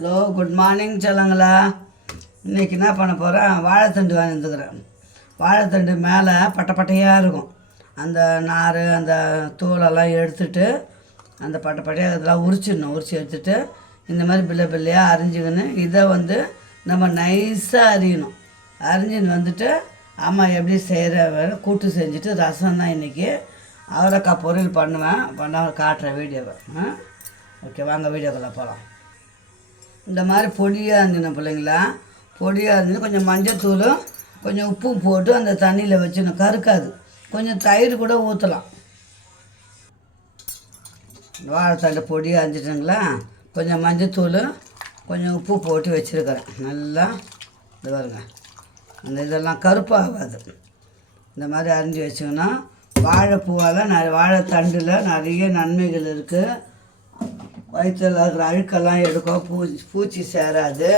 Hello, good morning சொல்லுங்களா. இன்றைக்கி என்ன பண்ண போகிறேன், வாழைத்தண்டு வாங்கிட்டுருக்குறேன். வாழைத்தண்டு மேலே பட்டையாக இருக்கும். அந்த நார் அந்த தோலெல்லாம் எடுத்துட்டு அந்த பட்டையாக இதெல்லாம் உரிச்சு எடுத்துகிட்டு இந்த மாதிரி பிள்ளையாக அரிஞ்சிக்கணும். இதை நம்ம நைஸாக அரியணும். அரிஞ்சின்னு அம்மா எப்படி செய்கிற கூட்டு செஞ்சுட்டு ரசம் தான் இன்றைக்கி. அவரைக்காய் பொரியல் பண்ண காட்டுற வீடியோவை. ஓகே, வாங்க வீடியோக்குள்ளே போகலாம். இந்த மாதிரி பொடியாக இருந்துன பிள்ளைங்களா, பொடியாக இருந்து கொஞ்சம் மஞ்சத்தூளும் கொஞ்சம் உப்பும் போட்டு அந்த தண்ணியில் வச்சிடணும். கருக்காது. கொஞ்சம் தயிர் கூட ஊற்றலாம். வாழைத்தண்டு பொடியாக அரிஞ்சிட்டுங்களா, கொஞ்சம் மஞ்சத்தூள் கொஞ்சம் உப்பு போட்டு வச்சுருக்கிறேன். நல்லா இது பாருங்க, அந்த இதெல்லாம் கருப்பாகாது. இந்த மாதிரி அரிஞ்சு வச்சிங்கன்னா வாழைப்பூவால் வாழைத்தண்டில் நிறைய நன்மைகள் இருக்குது. வயிற்றில் இருக்கிற அழுக்கெல்லாம் எடுக்கும். பூச்சி சேராது.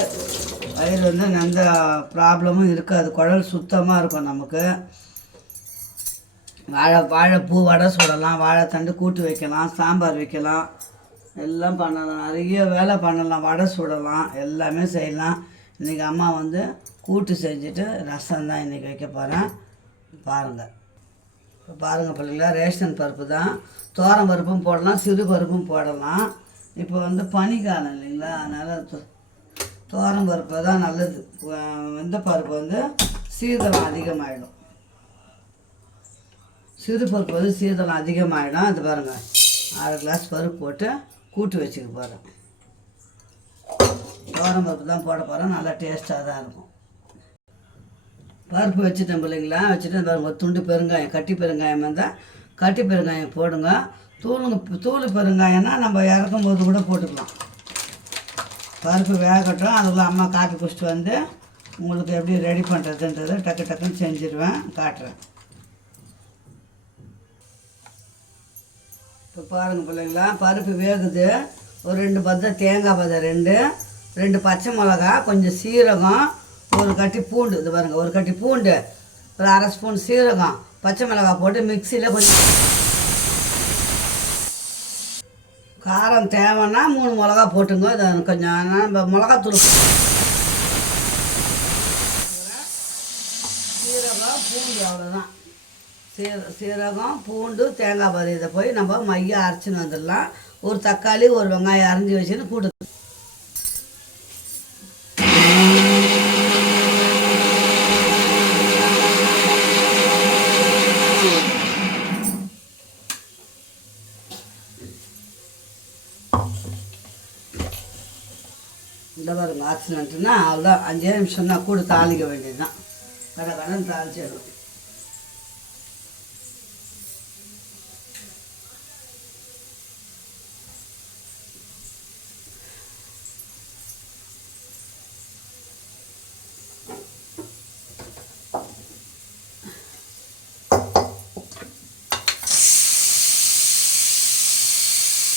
வயிறு எந்த ப்ராப்ளமும் இருக்காது. குடல் சுத்தமாக இருக்கும். நமக்கு வாழைப்பூ வடை சுடலாம், வாழைத்தண்டு கூட்டு வைக்கலாம், சாம்பார் வைக்கலாம், எல்லாம் பண்ணலாம். நிறைய வேலை பண்ணலாம். வடை சுடலாம், எல்லாமே செய்யலாம். இன்றைக்கி அம்மா கூட்டு செஞ்சுட்டு ரசம் தான் இன்றைக்கி வைக்க போகிறேன். பாருங்கள். இப்போ பாருங்கள் பிள்ளைங்களா, ரேஷன் பருப்பு தான். தோரம் பருப்பும் போடலாம், சிறு பருப்பும் போடலாம். இப்போ பனிக்காலம் இல்லைங்களா, அதனால் தோரம் பருப்பு தான் நல்லது. இந்த பருப்பு சீதளம் அதிகமாகிடும். சிறு பருப்பு சீதளம் அதிகமாகிடும். அது பாருங்கள், 6 கிளாஸ் பருப்பு போட்டு கூட்டு வச்சுக்க போகிறேன். தோரம் பருப்பு தான் போட போகிறேன். நல்லா டேஸ்ட்டாக தான் இருக்கும். பருப்பு வச்சுட்டேன் பிள்ளைங்களா. வச்சுட்டு பாருங்கள், துண்டு பெருங்காயம், கட்டி பெருங்காயம் இருந்தால் கட்டி பெருங்காயம் போடுங்க. தூள் பெருங்காயம்னா நம்ம இறக்கும் போது கூட போட்டுக்கலாம். பருப்பு வேகட்டும். அதுக்குள்ள அம்மா காப்பி குடிச்சிட்டு உங்களுக்கு எப்படி ரெடி பண்ணுறதுன்றதை டக்குன்னு செஞ்சுருவேன், காட்டுறேன். இப்போ பாருங்கள் பிள்ளைங்களா, பருப்பு வேகுது. ஒரு 2 பத்தை தேங்காய் பதை, 2 பச்சை மிளகா, கொஞ்சம் சீரகம், ஒரு கட்டி பூண்டு. இது பாருங்கள், ஒரு கட்டி பூண்டு, ஒரு 1/2 ஸ்பூன் சீரகம், பச்சை மிளகாய் போட்டு மிக்சியில் கொஞ்சம் காரம் தேவைன்னா 3 மிளகா போட்டுங்க. அது கொஞ்சம் நம்ம மிளகாத்தூள், சீரகம், பூண்டு, அவ்வளோதான். சீரகம், பூண்டு, தேங்காய் பால் இதை போய் நம்ம மையம் அரைச்சின்னு வந்துடலாம். ஒரு தக்காளி, ஒரு வெங்காயம் அரைஞ்சி வச்சுன்னு கூட்டு. இந்த பாருங்க, ஆச்சுன்னா அவ்வளோதான். 5 நிமிஷம் தான். கூட தாளிக்க வேண்டியது தான். கடன் தாளிச்சிடணும்.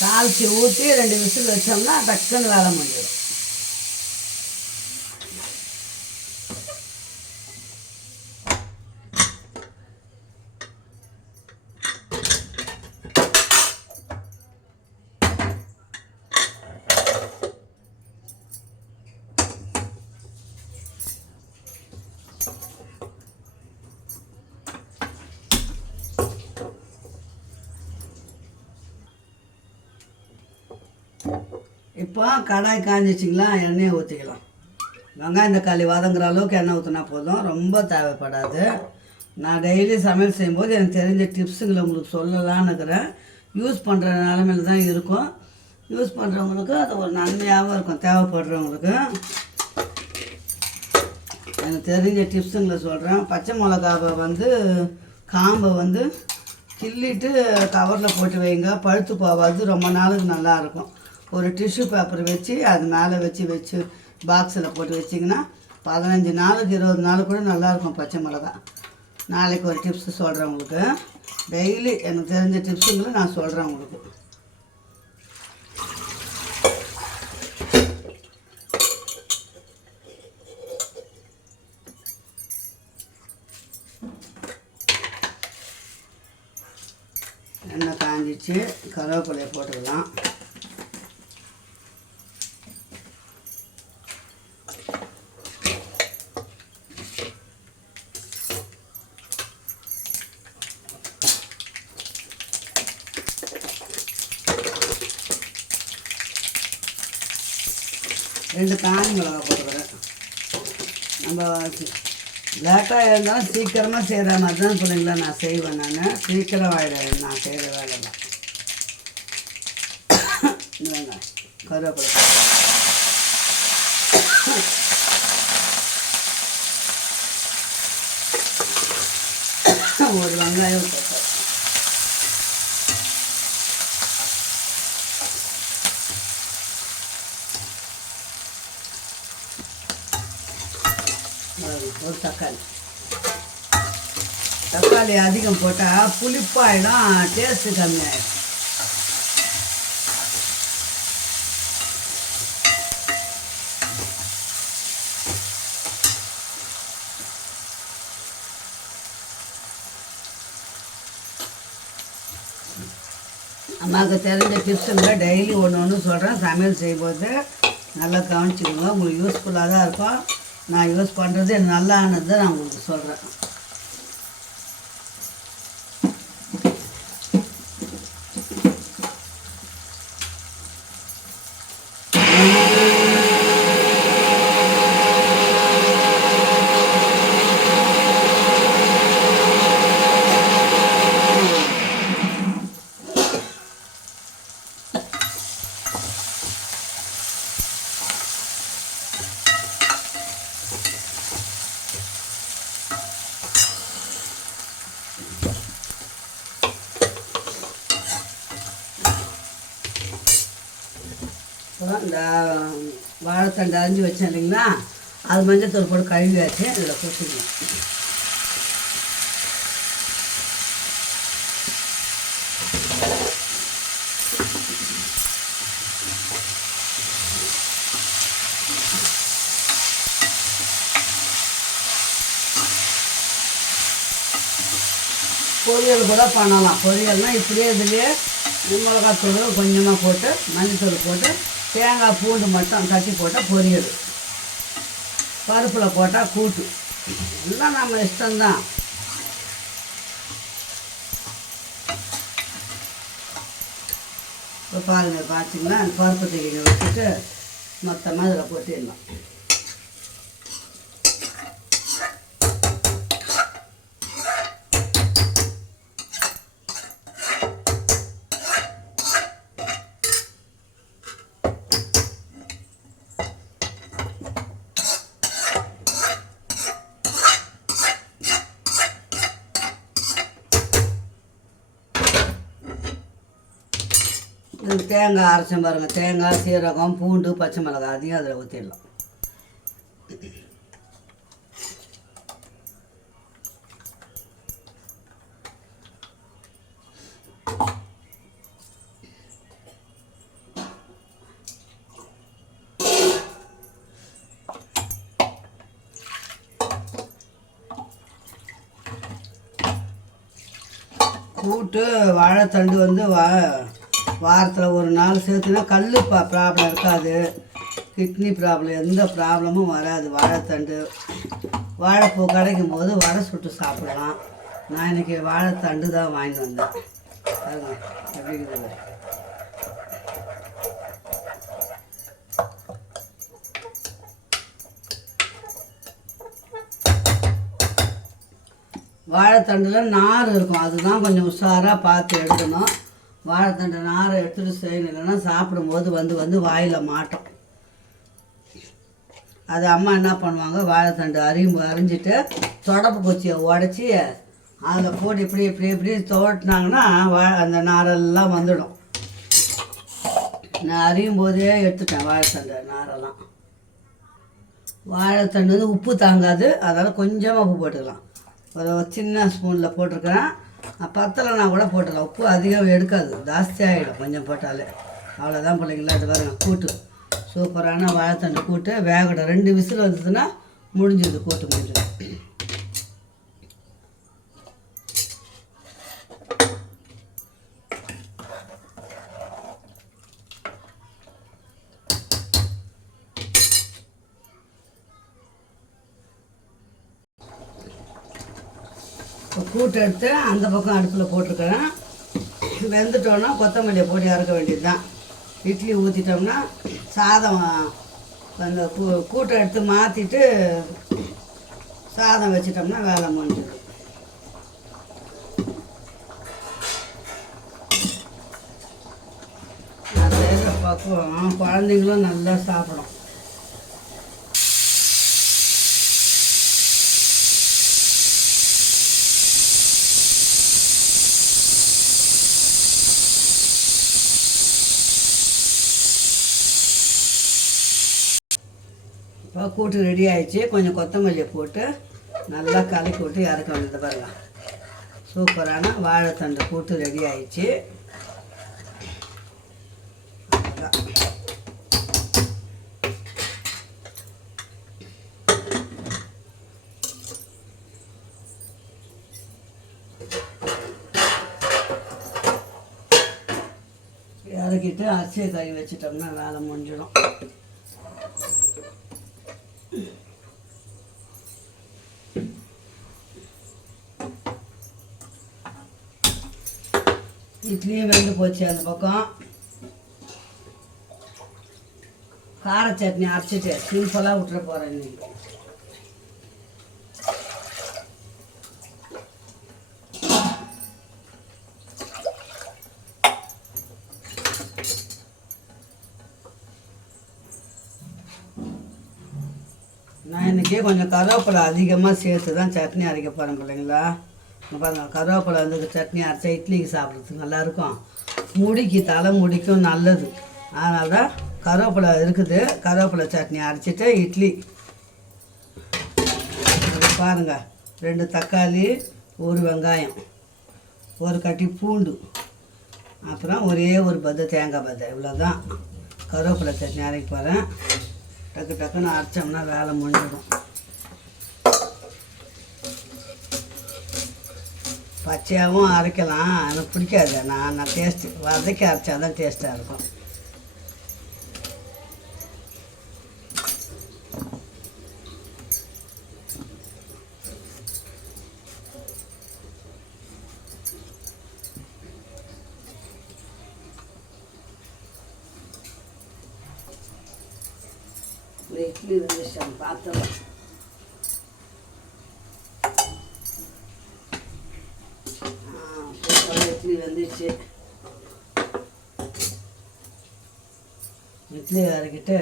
தாளித்து ஊற்றி 2 விசில் வச்சோம்னா டக்குன்னு வேலை முடியும். இப்போ கடாய் காஞ்சிச்சிங்களா, எண்ணெயை ஊற்றிக்கலாம். வெங்காயம் தக்காளி வதங்குற அளவுக்கு எண்ணெய் ஊற்றினா போதும், ரொம்ப தேவைப்படாது. நான் டெய்லி சமையல் செய்யும்போது எனக்கு தெரிஞ்ச டிப்ஸுங்களை உங்களுக்கு சொல்லலான்னு இருக்கிறேன். யூஸ் பண்ணுற நிலமையில தான் இருக்கும். யூஸ் பண்ணுறவங்களுக்கு அது ஒரு நன்மையாகவும் இருக்கும். தேவைப்படுறவங்களுக்கு எனக்கு தெரிஞ்ச டிப்ஸுங்களை சொல்கிறேன். பச்சை மிளகாவை காம்பை கிள்ளிட்டு கவரில் போட்டு வைங்க. பழுத்து போகாது, ரொம்ப நாளுக்கு நல்லாயிருக்கும். ஒரு டிஷ்யூ பேப்பர் வச்சு அது மேலே வச்சு பாக்ஸில் போட்டு வச்சிங்கன்னா 15 நாளுக்கு 20 நாள் கூட நல்லாயிருக்கும் பச்சை மிளகா. நாளைக்கு ஒரு டிப்ஸு சொல்கிறேன் உங்களுக்கு. டெய்லி எனக்கு தெரிஞ்ச டிப்ஸுங்களை நான் சொல்கிறேன் உங்களுக்கு. எண்ணெய் காஞ்சிச்சு, கருவேப்பிலையை போட்டுக்கலாம். 2 காஞ்சி மிளகா போட்டுக்கிறேன். நம்ம லேட்டாக இருந்தாலும் சீக்கிரமாக செய்கிற மாதிரி தான் பிள்ளைங்களா நான் செய்வேன். நான் சீக்கிரம் ஆகிடுவேன் நான் செய்கிற வேலை தான். கருவேப்பிலை ஒரு வெங்காயம் போட்டேன். ஒரு தக்காளி அதிகம் போட்டால் புளிப்பாயிடும், டேஸ்ட்டு கம்மியாயிடும். அம்மாவுக்கு தெரிஞ்ச டிப்ஸுங்க டெய்லி ஒன்று சொல்கிறேன். சமையல் செய்யும்போது நல்லா கவனிச்சிக்கோங்க, உங்களுக்கு யூஸ்ஃபுல்லாக தான் இருக்கும். நான் யூஸ் பண்ணுறது நல்லா ஆனது நான் உங்களுக்கு சொல்கிறேன். இந்த வாழைத்தண்டு அரைஞ்சி வச்சேன் இல்லைங்களா, அது மஞ்சத்தூள் போட்டு கழுவியாச்சு. இதில் போட்டுக்கலாம். பொரியல் கூட பண்ணலாம். பொரியல்னால் இப்படியே இதுலேயே மிளகாத்தூள் கொஞ்சமாக போட்டு மஞ்சத்தூள் போட்டு தேங்காய் பூண்டு மட்டும் தட்டி போட்டால் பொரியல், பருப்பில் போட்டால் கூட்டு, எல்லாம் நம்ம இஷ்டம்தான். இப்போ பாருங்கள், பார்த்தீங்கன்னா அந்த பருப்பு தீங்க வச்சுட்டு மொத்தமாக இதில் போட்டுடலாம். தேங்காய் அரைச்சம் பாருங்கள், தேங்காய் சீரகம் பூண்டு பச்சை மிளகாய் அதையும் அதில் ஊற்றிடலாம். கூட்டு வாழைத்தண்டு வந்து வாரத்தில் ஒரு நாள் சேர்த்துனா கல் ப்ராப்ளம் இருக்காது, கிட்னி ப்ராப்ளம் எந்த ப்ராப்ளமும் வராது. வாழைத்தண்டு வாழைப்பூ கிடைக்கும் போது வடை சுட்டு சாப்பிடலாம். நான் இன்றைக்கி வாழைத்தண்டு தான் வாங்கிட்டு வந்தேன். எப்படி இருக்குது? வாழைத்தண்டில் நார் இருக்கும், அதுதான் கொஞ்சம் உஷாராக பார்த்து எடுக்கணும். வாழைத்தண்டு நாரை எடுத்துகிட்டு செய்யணும், இல்லைன்னா சாப்பிடும்போது வந்து வாயில் மாட்டோம். அது அம்மா என்ன பண்ணுவாங்க, வாழைத்தண்டு அரிஞ்சிட்டு தொடப்பு குச்சியை உடச்சி அதில் போட்டு இப்படி தோட்டினாங்கன்னா அந்த நாரெல்லாம் வந்துடும். நான் அறியும் போதே எடுத்துட்டேன் வாழைத்தண்டு நாரெல்லாம். வாழைத்தண்டு வந்து உப்பு தாங்காது, அதனால் கொஞ்சமாக உப்பு போட்டுக்கலாம். ஒரு சின்ன ஸ்பூனில் போட்டிருக்கிறேன். பத்தலைனா கூட போட்டுக்கலாம். உப்பு அதிகம் எடுக்காது, ஜாஸ்தி ஆகிடும் கொஞ்சம் போட்டாலே. அவ்வளோதான் பிள்ளைங்களா. அது பாருங்கள், கூட்டு சூப்பரான வாழைத்தண்டு கூட்டு. வேகட்டும், 2 விசில் வந்ததுன்னா முடிஞ்சுது, கூட்டு முடிஞ்சுது. கூட்டு எடுத்து அந்த பக்கம் அடுப்பில் போட்டிருக்கிறேன். வெந்துட்டோன்னா கொத்தமல்லியை போட்டு இறக்க வேண்டியது தான். இட்லி ஊற்றிட்டோம்னா சாதம் அந்த கூட்டை எடுத்து மாற்றிட்டு சாதம் வச்சிட்டோம்னா வேலை முடிஞ்சிடும். நான் செய்கிற பக்குவம் குழந்தைங்களும் நல்லா சாப்பிடும். இப்போ கூட்டு ரெடி ஆகிடுச்சு. கொஞ்சம் கொத்தமல்லியை போட்டு நல்லா கலக்கி விட்டு இறக்க வேண்டியது பாருங்க. சூப்பரான வாழைத்தண்டு கூட்டு ரெடி ஆகிடுச்சு. இறக்கிட்டு அரிசியை கறி வச்சிட்டோம்னா வேலை முடிஞ்சிடும். இட்லியும் வெந்து போச்சு. அந்த பக்கம் கார சட்னி அரைச்சிட்டு சிம்பிளாக விட்டுற போகிறேன். இன்னைக்கு நான் இன்றைக்கி கொஞ்சம் கருவேப்பிலை அதிகமாக சேர்த்து தான் சட்னி அரைக்க போகிறேன் பிள்ளைங்களா. பாருங்கள், கருவேப்பிலை வந்து சட்னி அரைச்சா இட்லிக்கு சாப்பிட்றதுக்கு நல்லாயிருக்கும். முடிக்கு தலை முடிக்கும் நல்லது. அதனால தான் கருவேப்பிலை இருக்குது. கருவேப்பிலை சட்னி அரைச்சிட்டு இட்லி பாருங்கள். 2 தக்காளி, 1 வெங்காயம், 1 கட்டி பூண்டு, அப்புறம் ஒரே ஒரு பத்தை தேங்காய் பத்தை, இவ்வளோ தான் கருவேப்பிலை சட்னி அரைக்க போகிறேன். டக்கு டக்குன்னு அரைச்சோம்னா வேலை முடிஞ்சிடும். பச்சையாகவும் அரைக்கலாம், எனக்கு பிடிக்காது. நான் டேஸ்ட்டு வதக்கி அரைச்சா தான் டேஸ்ட்டாக இருக்கும். இட்லி வந்துச்சு பார்த்தோம். இட்லி வந்துச்சு. இட்லி அரைக்கிட்டு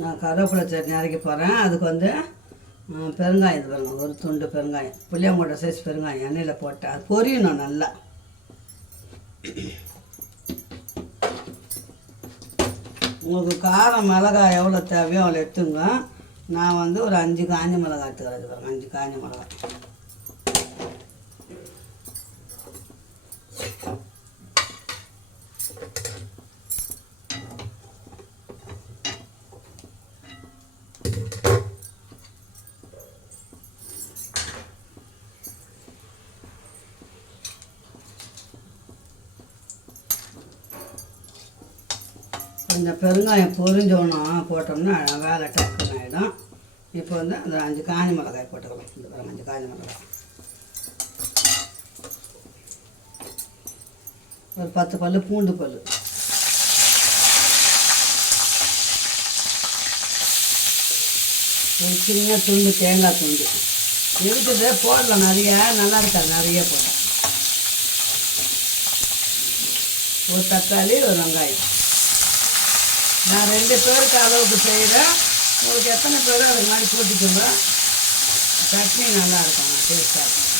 நான் கருவேப்பிலை சட்னி அரைக்க போகிறேன். அதுக்கு வந்து பெருங்காயம் இது பாருங்கள், ஒரு துண்டு பெருங்காயம், புளியங்கொட்டை சைஸ் பெருங்காயம் எண்ணெயில் போட்டேன். அது பொரியணும் நல்லா. உங்களுக்கு காரம் மிளகாய் எவ்வளோ தேவையோ அவ்வளோ எடுத்துங்க. நான் வந்து ஒரு 5 காஞ்ச மிளகாய் எடுத்துக்கிறேன். பாருங்கள், 5 காஞ்ச மிளகாய். இந்த பெருங்காயம் பொரிஞ்சோன்னும் போட்டோம்னா வேலை டக்குன்னு ஆகிடும். இப்போ வந்து அந்த 5 காஞ்ச மிளகாய் போட்டுக்கலாம். இந்த பாருங்க, 5 காஞ்ச மிளகாய், ஒரு 10 பல்லு பூண்டு பல், ஒரு சின்ன துண்டு தேங்காய் துண்டு இருக்குது. போடலாம் நிறைய, நல்லா இருக்காது, நிறைய போடலாம். ஒரு தக்காளி, ஒரு வெங்காயம். நான் 2 பேருக்கு அளவுக்கு செய்கிறேன். உங்களுக்கு எத்தனை பேரோ அதுக்கு மாதிரி போட்டுக்கோங்க. சட்னி நல்லாயிருக்கும், டேஸ்ட்டாக இருக்கும்.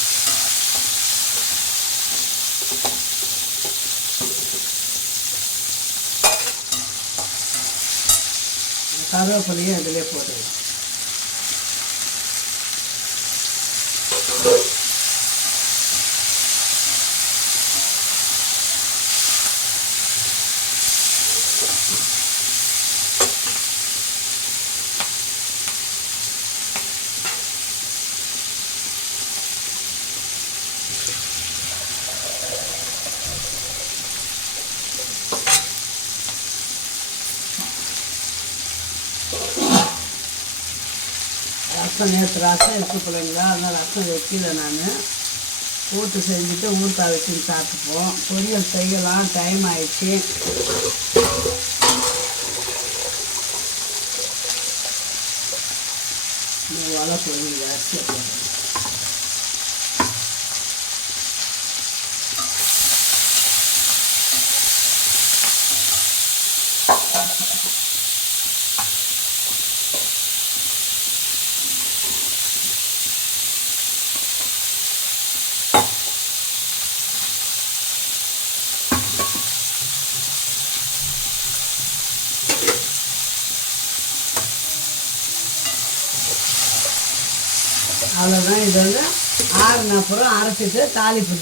கருவேப்பிலையும் அதிலே போட்டுக்கலாம். ரசம் நேற்று ரசம் எடுத்து பிள்ளைங்களா, அதனால் ரசம் வைக்கல. நான் கூட்டு செஞ்சுட்டு ஊறுகாய் வச்சு சாப்பிட்டுப்போம். பொரியல் செய்யலாம், டைம் ஆயிடுச்சு. ஒலை பொருள் அரிசியை போடுறேன். அவ்வளோதான். இது வந்து ஆறுன அப்புறம் அரைச்சிட்டு தாளிப்பு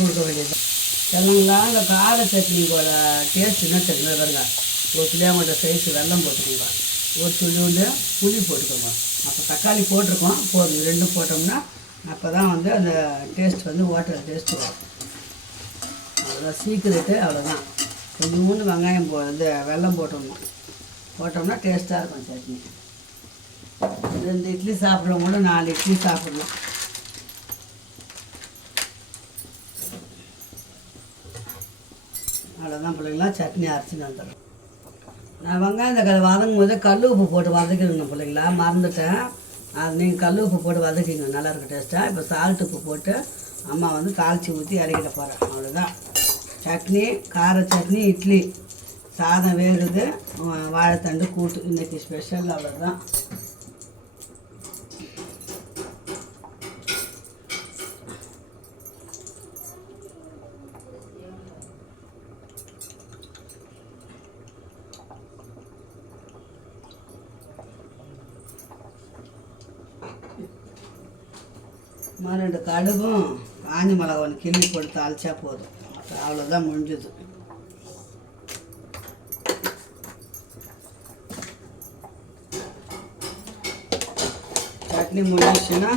கொடுக்க வேண்டியது. செல்லுங்களா இந்த கார சட்னியோட டேஸ்ட் என்ன தெரியுமா பாருங்க. ஒரு புளியாங்கொட்டை சைஸு வெல்லம் போட்டுக்கோங்க, ஒரு துளி புளி போட்டுக்கோங்க. அப்போ தக்காளி போட்டிருக்கோம், போதும். ரெண்டும் போட்டோம்னா அப்போ தான் வந்து அந்த டேஸ்ட் வந்து ஹோட்டல் டேஸ்ட்டு வரும். அவ்வளோதான் சீக்கிரட்டு. அவ்வளோதான். கொஞ்சோண்டு வெங்காயம் வெல்லம் போட்டோம்னா டேஸ்ட்டாக இருக்கும் சட்னி. 2 இட்லி சாப்பிட்றவங்க கூட 4 இட்லி சாப்பிடலாம். அவ்வளோதான் பிள்ளைங்களா. சட்னி அரைச்சின்னு வந்துடும். நான் வெங்காயம் தக்காளி வதங்கும் போது கல் உப்பு போட்டு வதக்கிடுங்க பிள்ளைங்களா, மறந்துட்டேன். அது நீங்கள் கல் உப்பு போட்டு வதக்கிங்க, நல்லாயிருக்கும் டேஸ்ட்டாக. இப்போ சால்ட் உப்பு போட்டு அம்மா வந்து தாளித்து ஊற்றி இறக்கிட போகிறேன். அவ்வளோதான். சட்னி, கார சட்னி, இட்லி, சாதம் வேகுது, வாழைத்தண்டு கூட்டு இன்றைக்கி ஸ்பெஷல். அவ்வளோதான். ரெண்டு கடுகும் காஞ்சி மிளகா ஒன்று கிள்ளி போட்டு தாளிச்சா போதும். அவ்வளோதான், முடிஞ்சுது. சட்னி முடிஞ்சிச்சுன்னா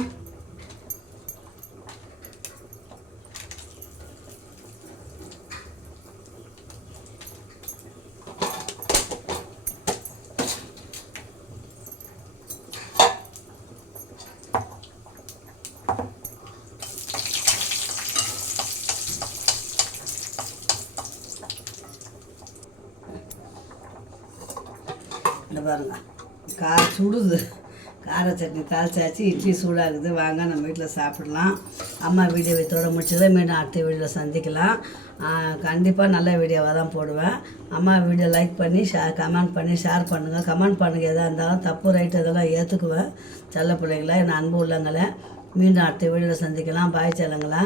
இந்த பாருங்க, சுடுது. கார சட்னி தாளிச்சாச்சு, இட்லி சூடாகுது. வாங்க நம்ம வீட்டில் சாப்பிடலாம். அம்மா வீடியோ இதோட முடிச்சதை மீண்டும் அடுத்த வீடியோவில் சந்திக்கலாம். கண்டிப்பாக நல்ல வீடியோவாக தான் போடுவேன். அம்மா வீடியோ லைக் பண்ணி கமெண்ட் பண்ணி ஷேர் பண்ணுங்கள். கமெண்ட் பண்ணுங்கள். எதாக இருந்தாலும் தப்பு ரைட்டு இதெல்லாம் ஏற்றுக்குவேன். செல்ல பிள்ளைங்களா, என் அன்பு உள்ளங்களே. மீண்டும் அடுத்த வீடியோவில் சந்திக்கலாம். பாய் செல்லுங்களா.